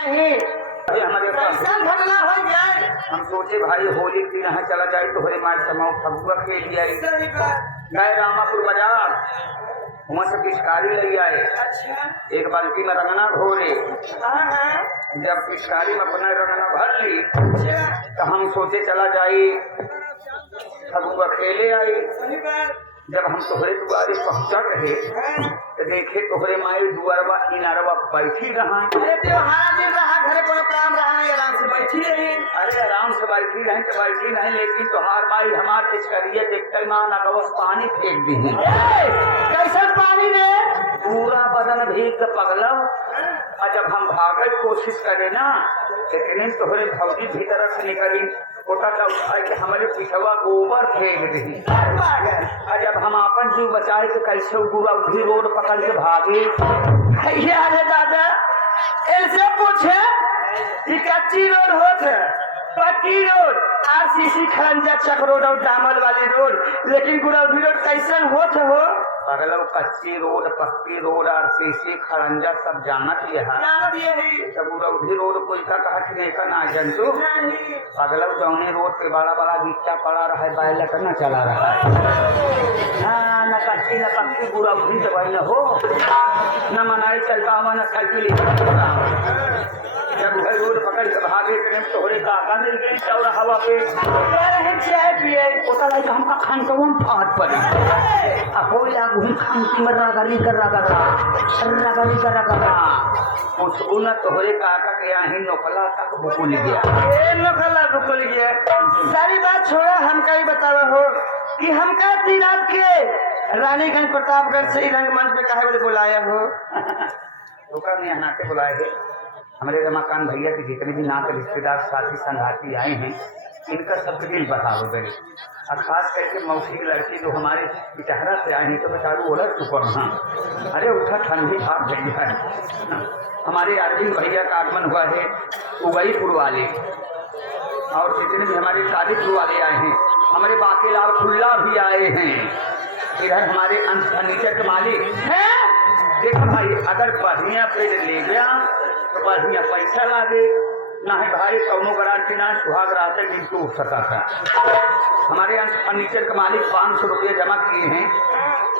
हमारे हम सोचे भाई होली के यहाँ चला जाए तो हरे मार समाओ फगुआ खेल लिया गए रामापुर बाजार वहाँ से पिचकारी ले आए। एक बाल्टी में रंगना घोरे। जब पिचकारी में अपना रंगना भर ली तो हम सोचे चला जाए फगुआ खेले आए। जब हम तोहरे दुआरे पहुंचा रहे तो देखे तोहरे माई दुआरवा इनारवा बैठी रहा। अरे आराम से बैठी रहे तो बैठी नहीं, लेकिन तोहार माई हमारे करिए देखते माँ नकवस पानी फेंक दी है। कैसे पानी ने पूरा बदन भीग पगलम। और जब हम भागे कोशिश करे ना इतने तोहरे भौजी भीतर से निकली हमारे पिछवा गोबर फेंक दी। और जब हम अपन जीव बचाए तो कैसे उठी रोड पकड़ के भागे। अरे दादा ऐसे पूछे कि कच्ची रोड होते पक्की रोड आरसीसी खरंजा चक रोड और डामर वाली रोड, लेकिन गुरौधी रोड कैसे होते हो? अगल कच्ची रोड पक्की रोड आरसीसी खरंजा सब जानत है। गुरौधी रोड कोई का कहा ना जंतु अगल जौने रोड पे बड़ा बड़ा गिट्टा पड़ा रहा है बैल न चला रहा है। हाँ न कच्ची न पक्की गुरौधी तो वही न हो न मनाई चलता हुआ न साइकिल। जब भाई रोड पकड़ के भागे तोहरे का मिल गई चौर हवा पे चाय पिए हमका खान का फाट पड़े घूम खान की मर्रा गली कर रहा तोहरे काका के यहाँ नोखला तक बुकुल गया। नोखला बुकुल गया। सारी बात छोड़ा हमका ही बतावा हो कि हमका इतनी रात के रानीगंज प्रतापगढ़ से रंगमंच में काहे बोले बुलाया हो? में यहाँ के बुलाए थे हमारे रमाकांत भैया के जितने भी नात रिश्तेदार साथी संघाती आए हैं इनका सबके दिल बता हो गए। और खास करके मौसी की लड़की जो हमारे पिचहरा से आए हैं तो बेचारू ओलर चुका। हाँ अरे उठा ठंडी भाग भैया है। हमारे अरविंद भैया का आगमन हुआ है उगईपुर वाले और जितने भी हमारे कादिपुर वाले आए हैं। हमारे बाकीलाल खुल्ला भी आए हैं। इधर हमारे अंश फर्नीचर के मालिक हैं। देखो भाई अगर बढ़िया पेड़ ले गया तो बढ़िया पैसा लागे ना है भाई कौनो गारंटी ना सुहाग रहते दिन तो उठ सकता था। हमारे यहाँ फर्नीचर के मालिक 500 रुपये जमा किए हैं।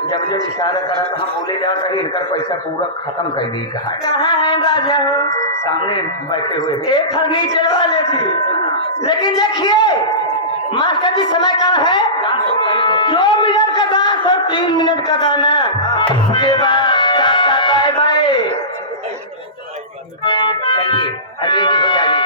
जब जब इशारा करा तो हम बोले जा रहे इनका पैसा पूरा खत्म कर दी। कहा है राजा हो सामने बैठे हुए हैं। एक फर्नीचर वाले थी, लेकिन देखिए मास्टर जी समय का है 2 मिनट का डांस और 3 मिनट का गाना के बाद चलिए अगले हो जाइए।